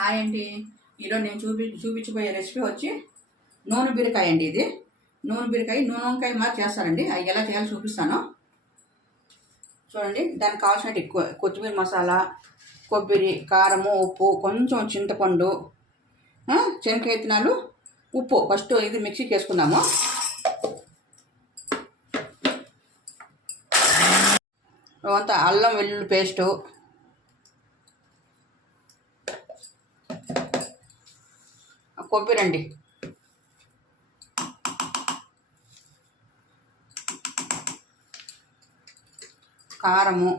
Hi అండి. ఈరోజు నేను చూపించబోయే రెసిపీ వచ్చి నూనె బీరకాయ అండి. ఇది నూనె బీరకాయ నూనె వంకాయ మాత్రం చేస్తారండి. అవి ఎలా చేయాలో చూపిస్తాను చూడండి. దానికి కావాల్సినట్టు కొత్తిమీర మసాలా, కొబ్బరి, కారము, ఉప్పు, కొంచెం చింతపండు, శనగకాయ విత్తనాలు, ఉప్పు. ఫస్ట్ ఇది మిక్సీకి వేసుకుందాము. అంతా అల్లం వెల్లుల్లి పేస్టు, కొబ్బరి అండి, కారము,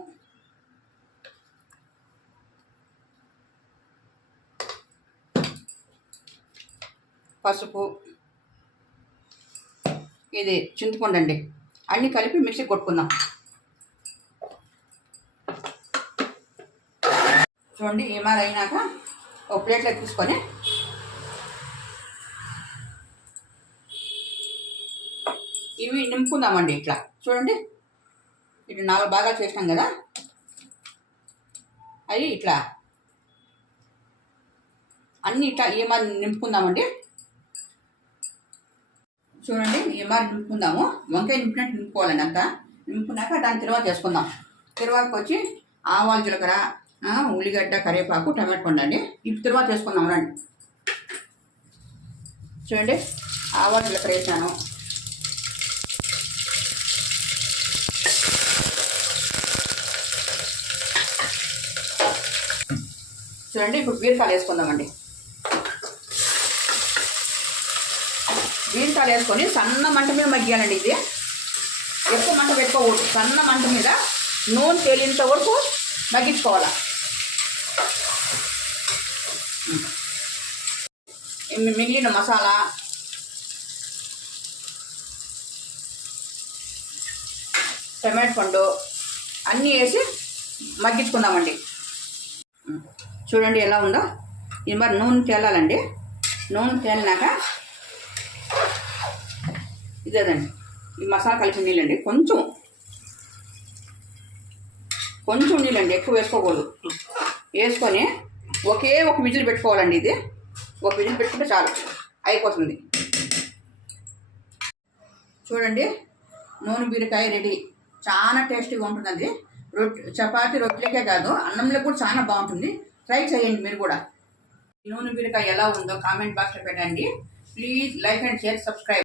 పసుపు, ఇది చింతపండు అండి. అన్నీ కలిపి మిక్సీ కొట్టుకుందాం. చూడండి, ఈ మాదిరి అయినాక ఒక ప్లేట్లో తీసుకొని ఇవి నింపుకుందామండి. ఇట్లా చూడండి, ఇటు 4 భాగాలు చేసినాం కదా, అవి ఇట్లా అన్నీ ఇట్లా ఈ మాదిరి నింపుకుందామండి. చూడండి, ఈ మాదిరి నింపుకుందాము. వంకాయ నింపినట్టు నింపుకోవాలండి. అంతా నింపుకున్నాక దాన్ని తిరువాత చేసుకుందాం. తిరువాతకు వచ్చి ఆవాలు, జీలకర్ర, ఉల్లిగడ్డ, కరివేపాకు, టమాటో పండు అండి. ఇప్పుడు తిరువాత చేసుకుందాం రండి. చూడండి, ఆవాలు, జీలకర్ర వేసాను. చూడండి, ఇప్పుడు బీరకాయలు వేసుకుందామండి. బీరకాయలు వేసుకొని సన్న మంట మీద మగ్గియాలండి. ఇది ఎక్కువ మంట పెట్టుకోకూడదు. సన్న మంట మీద నూనె తేలినంత వరకు మగ్గించుకోవాలి. మిగిలిన మసాలా, టమాటో పండు అన్నీ వేసి మగ్గించుకుందామండి. చూడండి ఎలా ఉందో. ఇది మరి నూనె తేలాలండి. నూనె తేలినాక ఇదేదండి, ఈ మసాలా కలిపి నీళ్ళండి. కొంచెం నీళ్ళండి, ఎక్కువ వేసుకోకూడదు. వేసుకొని ఒకే ఒక విజిల్ పెట్టుకోవాలండి. ఇది ఒక విజిల్ పెట్టుకుంటే చాలు, అయిపోతుంది. చూడండి, నూనె బీరకాయ రెడీ. చాలా టేస్టీగా ఉంటుంది. అది చపాతీ, రొట్టెలకే కాదు, అన్నంలో కూడా చాలా బాగుంటుంది. ట్రై చేయండి మీరు కూడా. నూనె బీరకాయ ఎలా ఉందో కామెంట్ బాక్స్లో పెట్టండి. Please like and share, subscribe.